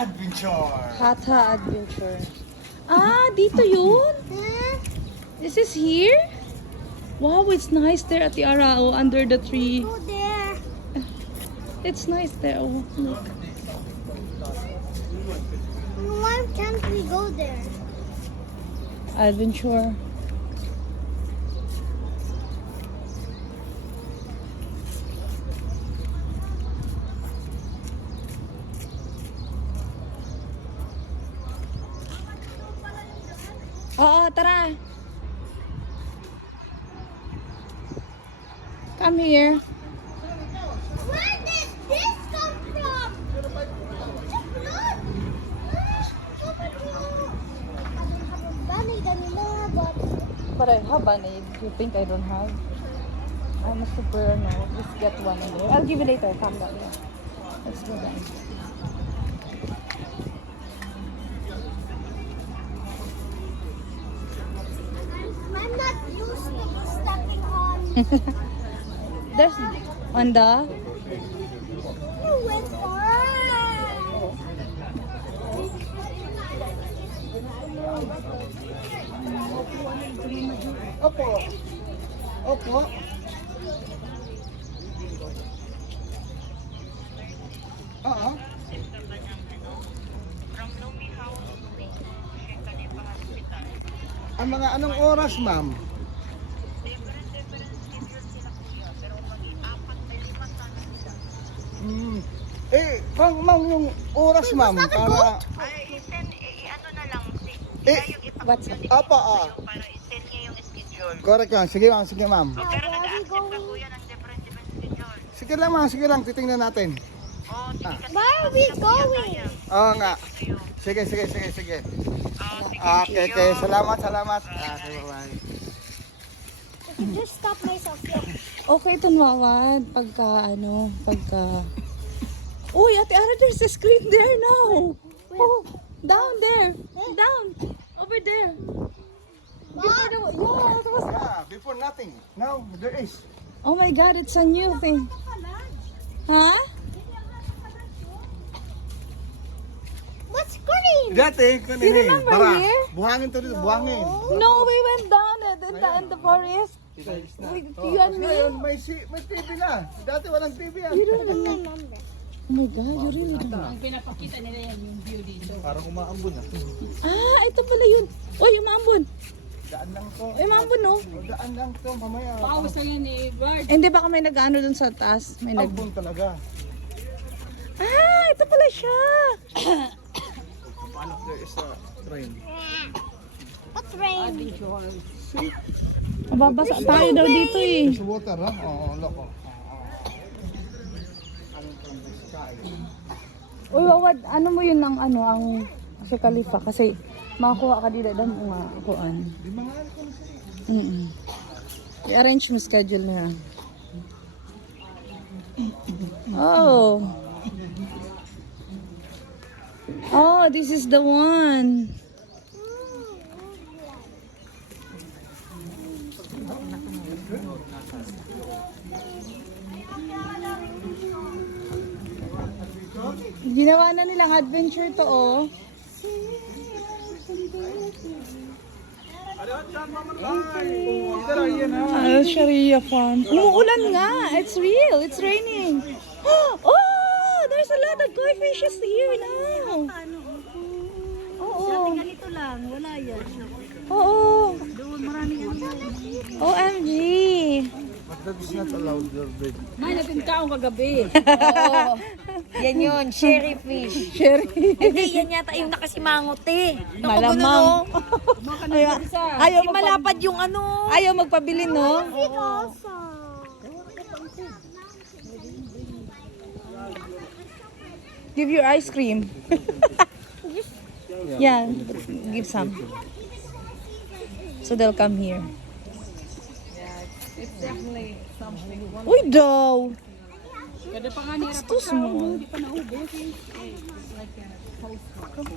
Adventure. Hatha Adventure. Ah, dito yun? This is here? Wow, it's nice there at the Arao under the tree. Go there. It's nice there. Oh, look. Why can't we go there? Adventure. Oo, tara. Come here. Where did this come from? Look! Bunny, ganila, but But I have an aid. You think I don't have? I'm a super, no. Just get one in there. I'll give you later. Come down here. Let's go down. I'm not used to stepping on. There's on the... You went far. Opo. Opo. Oo. Ang mga anong oras, ma'am? Eh, kung ma'am yung oras, ma'am, para... I-ano na lang, Eh, What's apa, ah. para i-send niya yung schedule. Correct yan. Sige, ma'am. Sige, ma'am. Pero Where are we nag-accept pa going? kuya ng different schedule. Sige lang, ma'am. Sige lang. Titingnan natin. Oh, sige kasi Where are we going? Oo nga. kayo. Sige, sige, sige, sige. Oh, sige, Okay, thank okay. you. Salamat, salamat. Okay, bye-bye. Just stop myself. Yeah. Okay ito, Mawad. Pagka... Uy, Ate Ara, there's a screen there now. Oh, down there. Down. Over there. Before the, yeah, it was, Yeah, before nothing. Now, there is. oh my God, it's a new thing. Huh? What's green? Dati, You remember here? Buhangin to dito, buhangin. No, we went down in the forest. You and me. Ngayon, may TV na. Dati walang TV yan. You don't remember. Oh my God, you really don't. Parang umaambon na. Ah, ito pala yun. Uy, umambon. Daan lang to. Umambon, no? Daan lang to, mamaya. Hindi, baka may nag-ano dun sa taas. May nag... Ambon talaga. Ah, ito pala siya. Paano there is a train? What's rain? Mababasa tayo daw dito eh. There's water, ha? Oo, loko. Coming from the sky. Uy, Wawad, ano mo yun ang si Khalifa? Kasi makakuha ka dito daw mo nga kuan. Di mga ano ko na siya. I-arrange mo schedule na yan. Oh. Oh, this is the one. Ginawa na nilang adventure to, oh. Sharia farm. Umuulan nga. It's real. It's raining. Oh, there's a lot of koi fishes here now. Oo. Ganito lang, wala yan. Oo. Doon, maraming ano. OMG. But that is not allowed, your bed. May napintaong kagabi. Yan yun, sherry fish. Sherry. Hindi, yan yata yung nakasimangot eh. Malamang. Ayaw, ayaw, Malapad yung ano. ayaw magpabili, no? Also. Give your ice cream. Yeah, give some. So they'll come here. It's definitely something. Uy, daw. Kada pa nga nila It's too small. hindi pa naubos. It's like a postcard.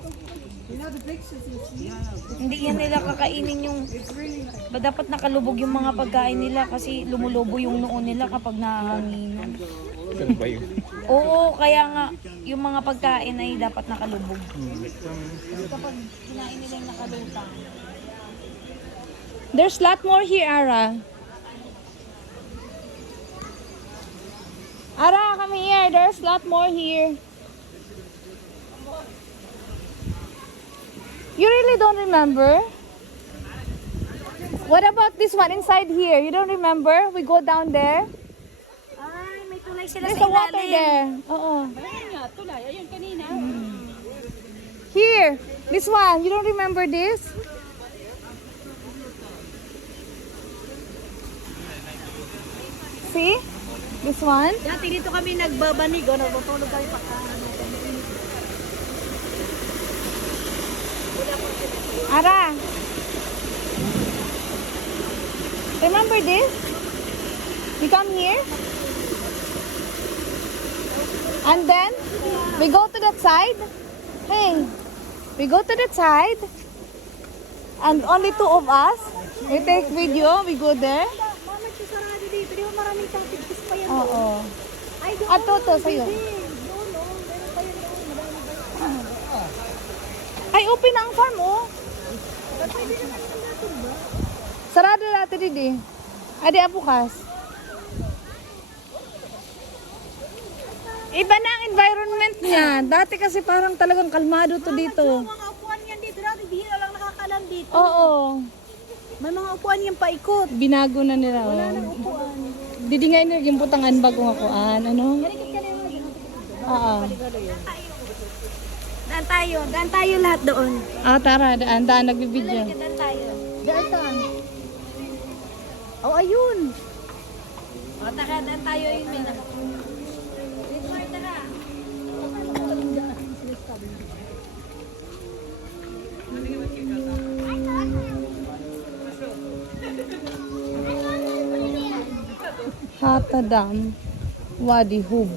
You know the pictures you see? Hindi yan nila kakainin yung... Ba dapat nakalubog yung mga pagkain nila kasi lumulobo yung noo nila kapag nahanginan. Saan ba yun? Oo, kaya nga yung mga pagkain ay dapat nakalubog. Kapag kinain nila yung nakalutang. There's lot more here, Ara. Ara, come here. There's lot more here. You really don't remember? What about this one inside here? You don't remember? We go down there. Ay, may tulay sila There's sa a water ilalim. there. Oo. Ayun nga, tulay. Ayun kanina. Here. This one. You don't remember this? See? This one? Dati dito kami nagbabanig, o nagtutulog kami pagkain. Ara. Remember this? We come here. And then we go to that side. Hey, we go to that side. And only two of us. We take video. We go there. Mama, sarado dito. Di ba maraming topics pa yan? Oo. Ay, doon. At toto sa'yo. Doon, no? Meron pa yan doon. Madami pa yan. Ay, open na ang farm, oh. Sarado natin didi. Adi, bukas. Iba na ang environment niya. Dati kasi parang talagang kalmado to dito. Mga upuan yan dito. Dati bihira lang nakakalam dito. Oo. May mga upuan yan paikot. Binago na nila. Wala nang Upuan. Didi nga yun yung putangan bagong akuan. Ano? Oo. Daan tayo. Daan tayo lahat doon. Ah, tara. Daan nagbibideo. Daan tayo. Daan saan? Oh, ayun. O, taka, daan tayo yung may Dito, tara. Hata Dam, Wadi Hub.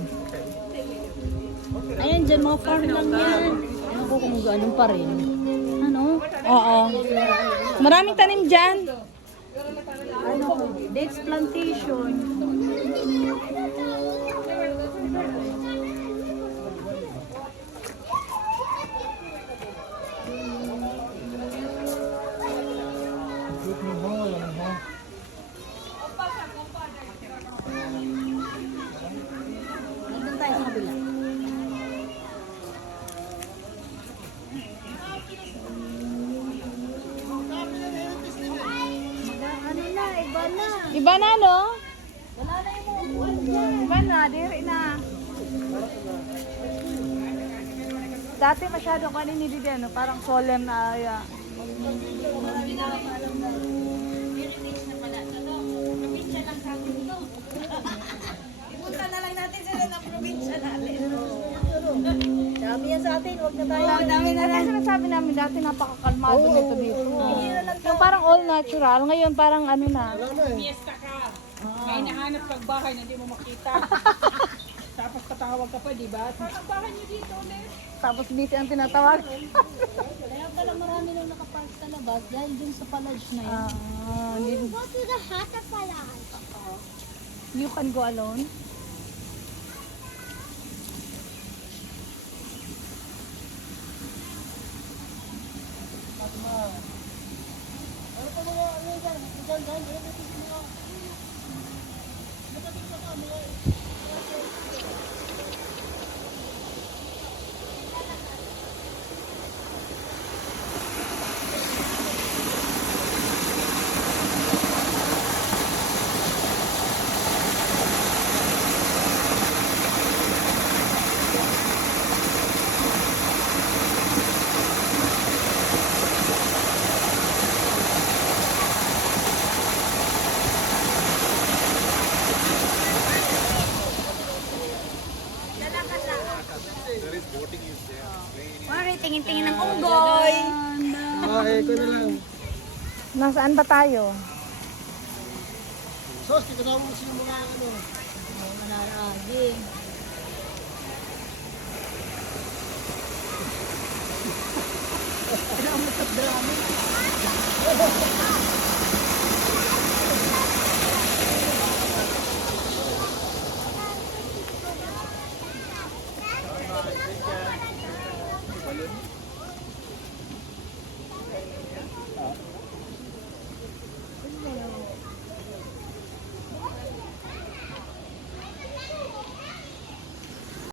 Ayan, dyan mga farm lang yan. Ewan ko kung gano'n pa rin. Ano? Oo. Maraming tanim dyan. Ano? Dates plantation. Nandun tayo sa kabila. Ano na, iba na. Iba na, no? Wala na yung mga upuan dyan. Iba na, diri na. Dati masyado kanin ni Didi, ano? Parang solemn na aya. Ipunta na lang natin sila ng probinsya natin. Dami yan sa atin, huwag na tayo. Dami na lang. Sinasabi namin dati napakakalmado nito dito. Yung parang all natural. Ngayon parang ano na. Fiesta ka. May nahanap kang bahay na hindi mo makita. Tapos patawag ka pa, di ba? Saan ang bahay niyo dito ulit? Tapos busy ang tinatawag. Kaya pala marami nang nakapark sa labas dahil dun sa palage na yun. Go to the Hatter Palace. You can go alone. Mari, tingin-tingin ng unggoy. Ito na lang. Nasaan ba tayo? Sos, dito na mo sila mga ano. Manaragi.